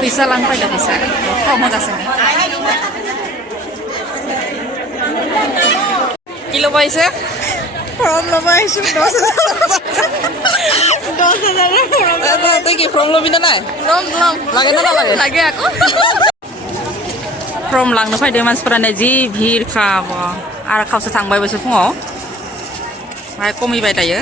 फैसा लांफैदो फैसा खम होगासिनो किल' बायसो From Lovaishu, 10,000 tuh ki from lo bina nai belum lagi na lagi lagi aku from लांनो फैदो मानसिफोरानो जि भिर खाब आरो खावसे थांबाय बैसो फुङाव बाहाय कमिबाय थायो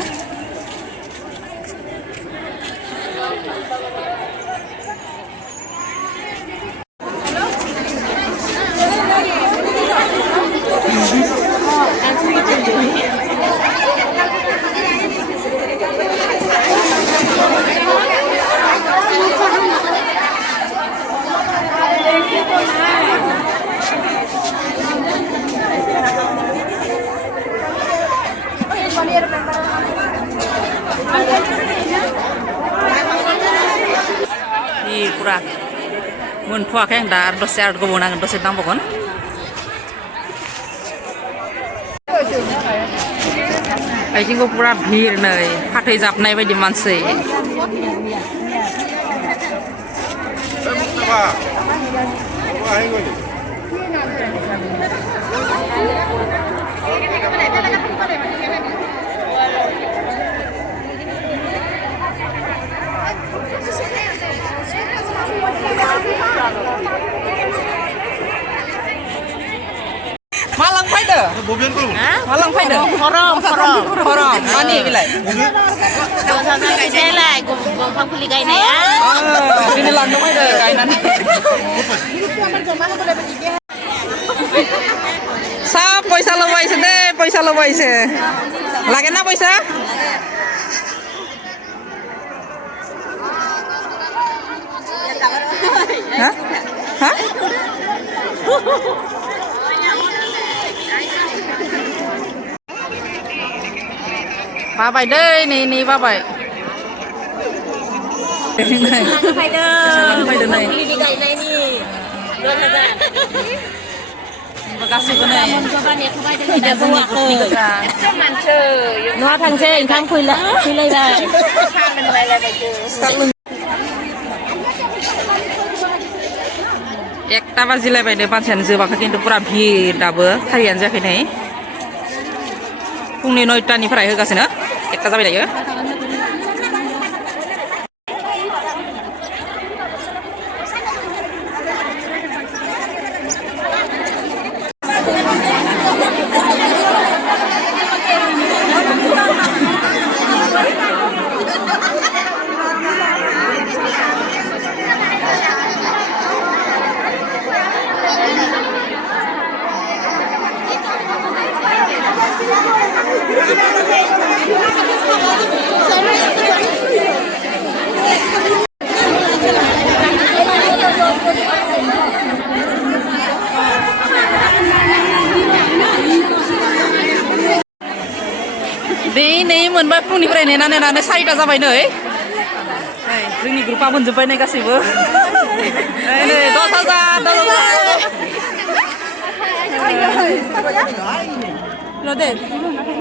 pura मोनथ'वाखै आं दा दसे आरो गोबाव नांगोन दसे नांबावगोन आइथिंखौ पुरा भिर नै फाथै जाबनाय बायदि मानसि Malang fayda. Mobil belum? Malang fayda. Horong. Mani bilai. saya lah gua beli kain ya Ini lantung fayda kainan. Sa paisa lobaise de, paisa lobaise. Lagi na paisa? Hah? Hah? Ba bài đây nì ba bài phải đây này beli di kain ini ประกาศสิคนไหน tidak buat cuman nó thằng xe thằng phui lại đây একটা বাজিলে বাইদে পাঁচেন जोबाखै खिन्थु पुरा भिर दाबो खारियानो जायाखै नै फुंनि 9टानिफ्राय होगासिनो 1टा जाबाय दायो नै मोनबाय फुंनिफ्राय नेनानै 4टा जाबाय नै जोंनि ग्रुपा मोनजोबबाय नै गासैबो नै 10,000